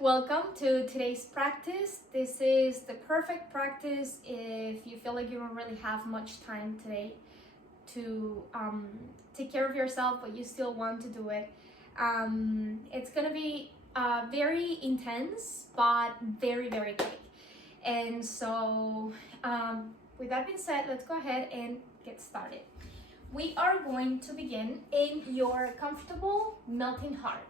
Welcome to today's practice. This is the perfect practice if you feel like you don't really have much time today to take care of yourself, but you still want to do it. It's gonna be very intense, but very, very quick. And so, with that being said, let's go ahead and get started. We are going to begin in your comfortable melting heart.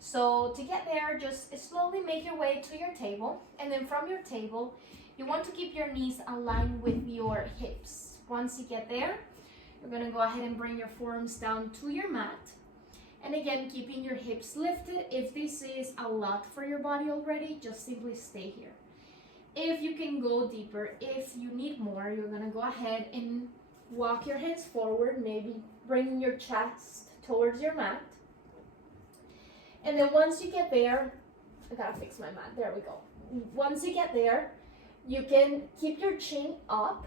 So to get there, just slowly make your way to your table, and then from your table, you want to keep your knees aligned with your hips. Once you get there, you're gonna go ahead and bring your forearms down to your mat. And again, keeping your hips lifted. If this is a lot for your body already, just simply stay here. If you can go deeper, if you need more, you're gonna go ahead and walk your hands forward, maybe bringing your chest towards your mat. And then once you get there, I gotta fix my mat, there we go. Once you get there, you can keep your chin up,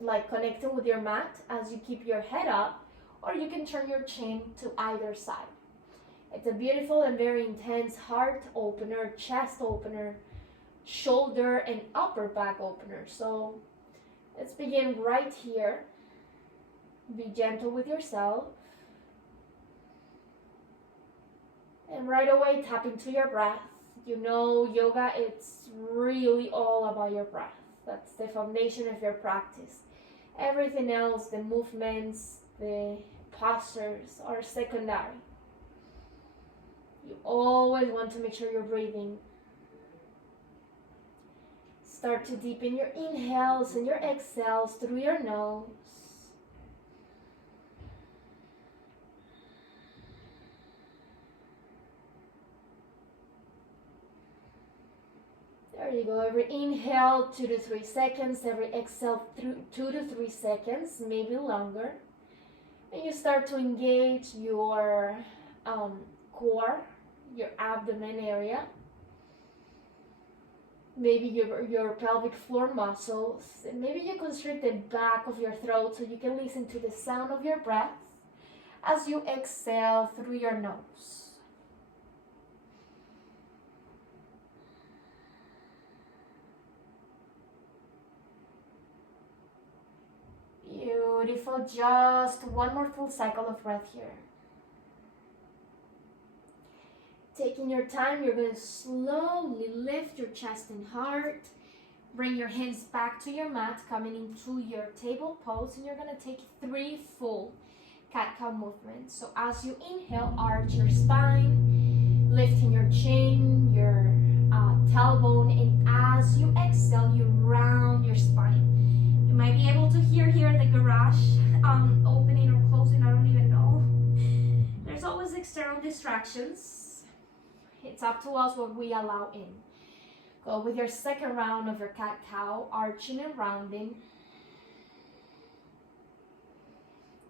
like connected with your mat as you keep your head up, or you can turn your chin to either side. It's a beautiful and very intense heart opener, chest opener, shoulder and upper back opener. So let's begin right here. Be gentle with yourself. And right away, tap into your breath. You know, yoga, it's really all about your breath. That's the foundation of your practice. Everything else, the movements, the postures are secondary. You always want to make sure you're breathing. Start to deepen your inhales and your exhales through your nose. There you go. Every inhale, 2 to 3 seconds. Every exhale, 2 to 3 seconds, maybe longer. And you start to engage your core, your abdomen area. Maybe your pelvic floor muscles. And maybe you constrict the back of your throat so you can listen to the sound of your breath as you exhale through your nose. Beautiful. Just one more full cycle of breath here. Taking your time, you're going to slowly lift your chest and heart. Bring your hands back to your mat, coming into your table pose, and you're going to take 3 full cat-cow movements. So as you inhale, arch your spine, lifting your chin, your tailbone, and as you exhale, you round your spine. You might be able to hear here the garage opening or closing, I don't even know. There's always external distractions. It's up to us what we allow in. Go with your second round of your cat-cow, arching and rounding.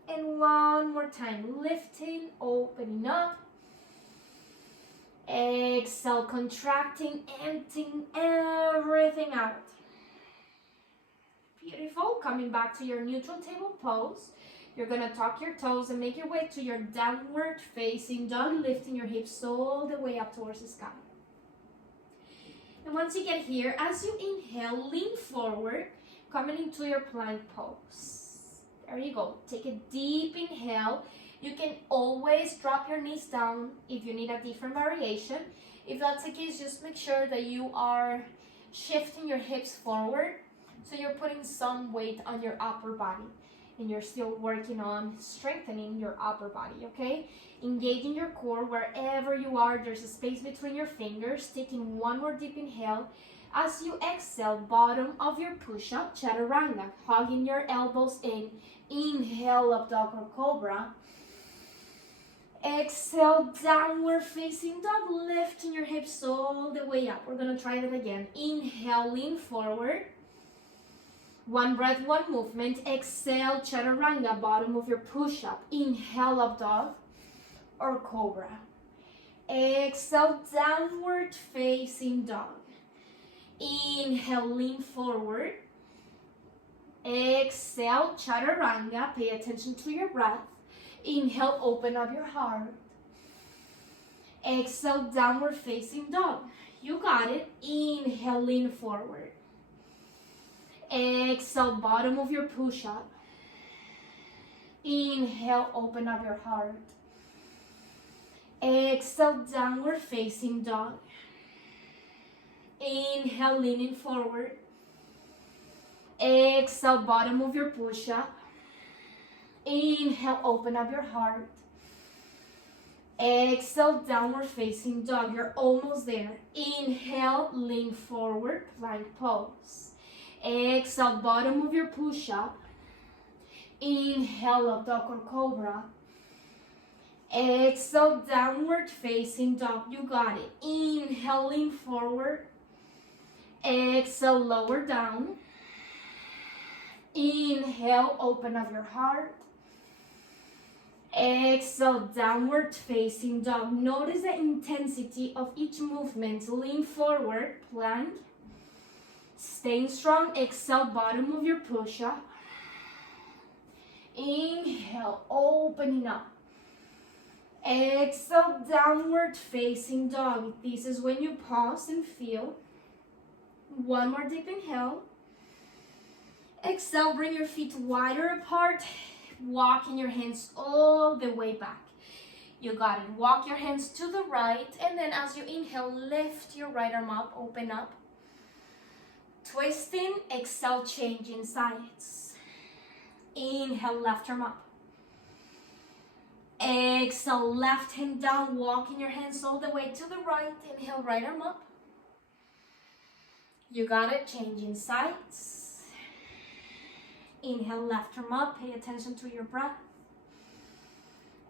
And one more time, lifting, opening up. Exhale, contracting, emptying everything out. Beautiful. Coming back to your neutral table pose. You're going to tuck your toes and make your way to your downward facing dog, lifting your hips all the way up towards the sky. And once you get here, as you inhale, lean forward, coming into your plank pose. There you go. Take a deep inhale. You can always drop your knees down if you need a different variation. If that's the case, just make sure that you are shifting your hips forward. So you're putting some weight on your upper body and you're still working on strengthening your upper body, okay? Engaging your core wherever you are. There's a space between your fingers. Taking one more deep inhale. As you exhale, bottom of your push-up, chaturanga, hugging your elbows in. Inhale, up dog or cobra. Exhale, downward facing dog, lifting your hips all the way up. We're gonna try that again. Inhale, lean forward. One breath, one movement. Exhale, chaturanga, bottom of your push-up. Inhale, up dog or cobra. Exhale, downward facing dog. Inhale, lean forward. Exhale, chaturanga. Pay attention to your breath. Inhale, open up your heart. Exhale, downward facing dog. You got it. Inhale, lean forward. Exhale, bottom of your push-up. Inhale, open up your heart. Exhale, downward facing dog. Inhale, leaning forward. Exhale, bottom of your push-up. Inhale, open up your heart. Exhale, downward facing dog. You're almost there. Inhale, lean forward, plank pose. Exhale, bottom of your push-up. Inhale, up dog or cobra. Exhale, downward facing dog. You got it. Inhale, lean forward. Exhale, lower down. Inhale, open up your heart. Exhale, downward facing dog. Notice the intensity of each movement. Lean forward, plank. Staying strong. Exhale, bottom of your push-up. Inhale, opening up. Exhale, downward facing dog. This is when you pause and feel. One more deep inhale. Exhale, bring your feet wider apart. Walking your hands all the way back. You got it. Walk your hands to the right, and then as you inhale, lift your right arm up, open up. Twisting, exhale, changing sides. Inhale, left arm up. Exhale, left hand down, walking your hands all the way to the right. Inhale, right arm up. You got it. Changing sides. Inhale, left arm up. Pay attention to your breath.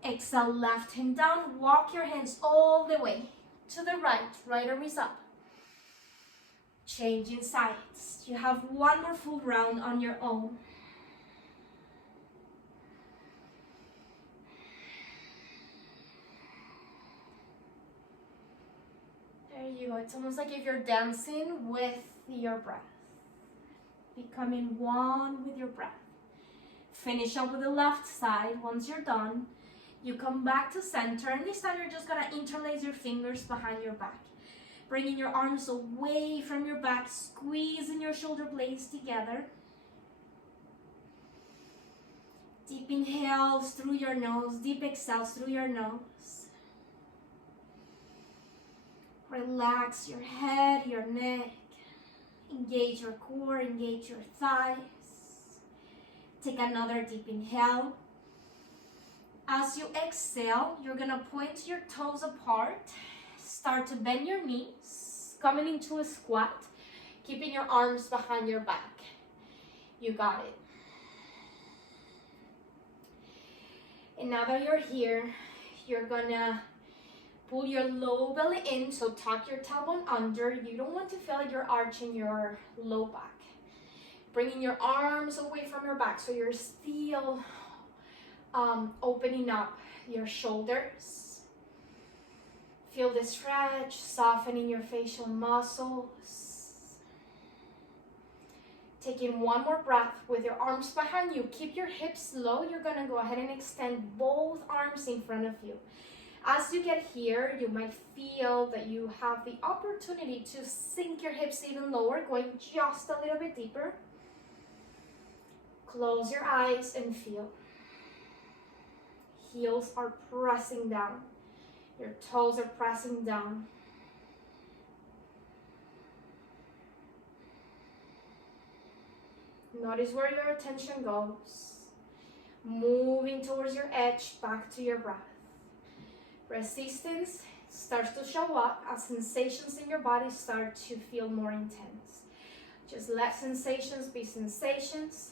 Exhale, left hand down. Walk your hands all the way to the right. Right arm is up. Changing sides. You have one more full round on your own. There you go. It's almost like if you're dancing with your breath. Becoming one with your breath. Finish up with the left side. Once you're done, you come back to center, and this time you're just gonna interlace your fingers behind your back. Bringing your arms away from your back, squeezing your shoulder blades together. Deep inhales through your nose, deep exhales through your nose. Relax your head, your neck. Engage your core, engage your thighs. Take another deep inhale. As you exhale, you're gonna point your toes apart. Start to bend your knees, coming into a squat, keeping your arms behind your back. You got it. And now that you're here, you're gonna pull your low belly in, so tuck your tailbone under. You don't want to feel like you're arching your low back. Bringing your arms away from your back, so you're still opening up your shoulders. Feel the stretch, softening your facial muscles. Taking one more breath with your arms behind you. Keep your hips low. You're gonna go ahead and extend both arms in front of you. As you get here, you might feel that you have the opportunity to sink your hips even lower, going just a little bit deeper. Close your eyes and feel. Heels are pressing down. Your toes are pressing down. Notice where your attention goes. Moving towards your edge, back to your breath. Resistance starts to show up as sensations in your body start to feel more intense. Just let sensations be sensations.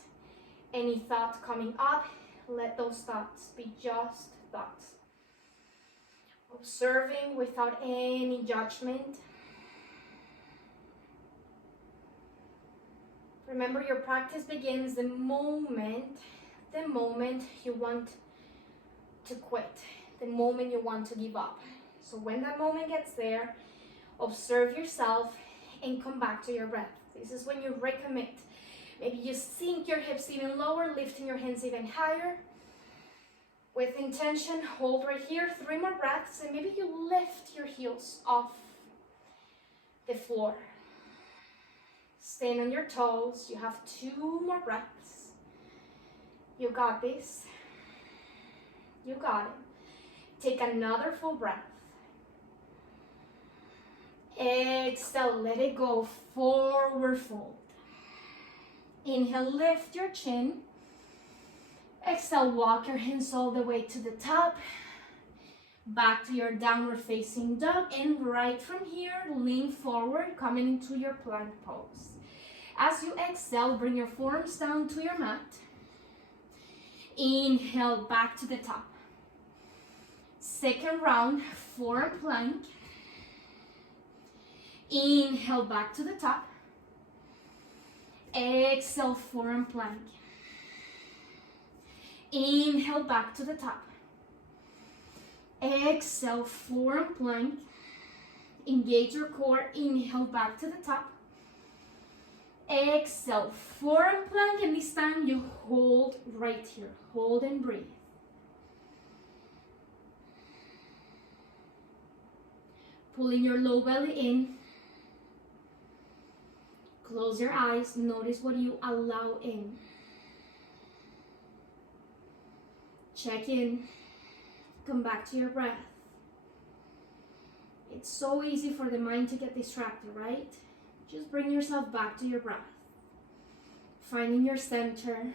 Any thought coming up, let those thoughts be just thoughts. Observing without any judgment. Remember, your practice begins the moment you want to quit, the moment you want to give up. So when that moment gets there, observe yourself and come back to your breath. This is when you recommit. Maybe you sink your hips even lower, lifting your hands even higher. With intention, hold right here, 3 more breaths, and maybe you lift your heels off the floor. Stand on your toes. You have 2 more breaths. You got this. You got it. Take another full breath. Exhale, let it go. Forward fold. Inhale, lift your chin. Exhale, walk your hands all the way to the top. Back to your downward facing dog. And right from here, lean forward, coming into your plank pose. As you exhale, bring your forearms down to your mat. Inhale, back to the top. Second round, forearm plank. Inhale, back to the top. Exhale, forearm plank. Inhale, back to the top. Exhale, forearm plank. Engage your core. Inhale, back to the top. Exhale, forearm plank, and this time you hold right here. Hold and breathe. Pulling your low belly in. Close your eyes. Notice what you allow in. Check in. Come back to your breath. It's so easy for the mind to get distracted, right? Just bring yourself back to your breath. Finding your center.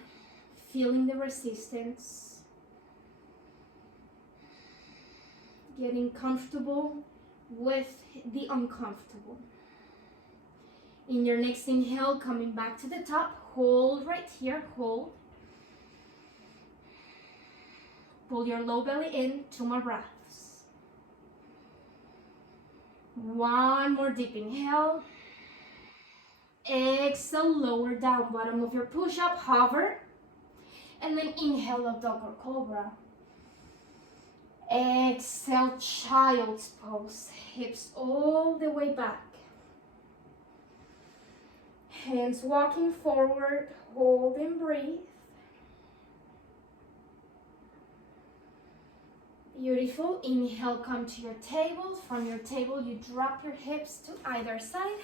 Feeling the resistance. Getting comfortable with the uncomfortable. In your next inhale, coming back to the top, hold right here, hold. Pull your low belly in, 2 more breaths. 1 more deep inhale. Exhale, lower down, bottom of your push-up, hover. And then inhale, up dog or cobra. Exhale, child's pose. Hips all the way back. Hands walking forward, hold and breathe. Beautiful. Inhale, come to your table. From your table, you drop your hips to either side.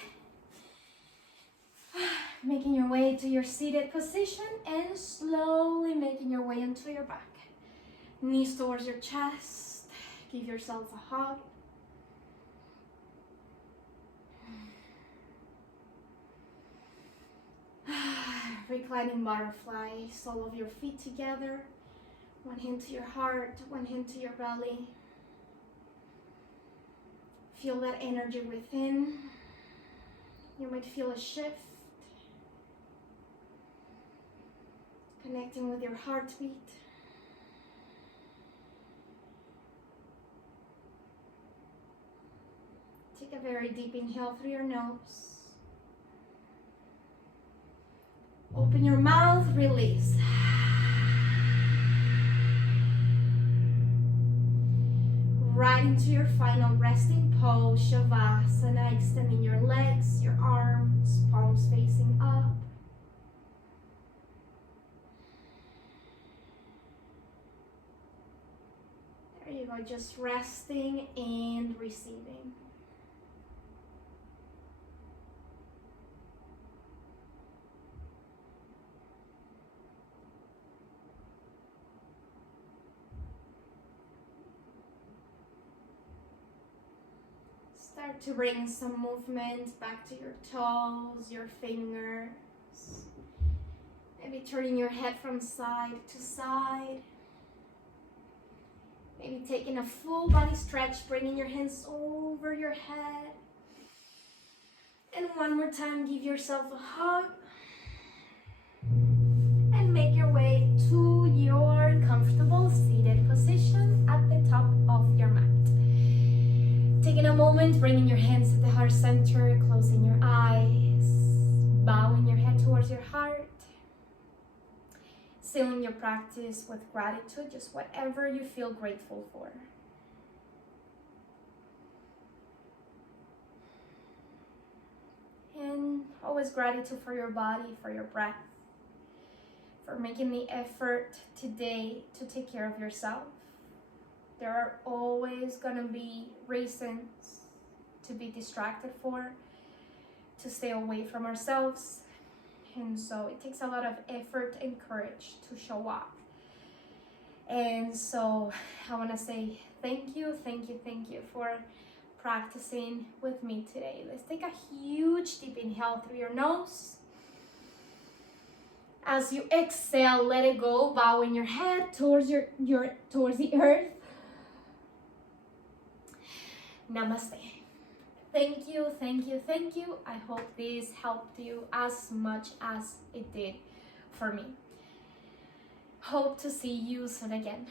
Making your way to your seated position and slowly making your way into your back. Knees towards your chest. Give yourself a hug. Reclining butterfly, sole of your feet together. 1 hand to your heart, 1 hand to your belly. Feel that energy within. You might feel a shift. Connecting with your heartbeat. Take a very deep inhale through your nose. Open your mouth, release. Right into your final resting pose, Shavasana, extending your legs, your arms, palms facing up. There you go, just resting and receiving. Start to bring some movement back to your toes, your fingers. Maybe turning your head from side to side. Maybe taking a full body stretch, bringing your hands over your head. And one more time, give yourself a hug. And make your way to your comfortable seated position at the top of your mat. Taking a moment, bringing your hands at the heart center, closing your eyes, bowing your head towards your heart. Sealing your practice with gratitude, just whatever you feel grateful for. And always gratitude for your body, for your breath, for making the effort today to take care of yourself. There are always gonna be reasons to be distracted for, to stay away from ourselves. And so it takes a lot of effort and courage to show up. And so I want to say thank you for practicing with me today. Let's take a huge deep inhale through your nose. As you exhale, let it go, bowing your head towards towards the earth. Namaste. Thank you. I hope this helped you as much as it did for me. Hope to see you soon again.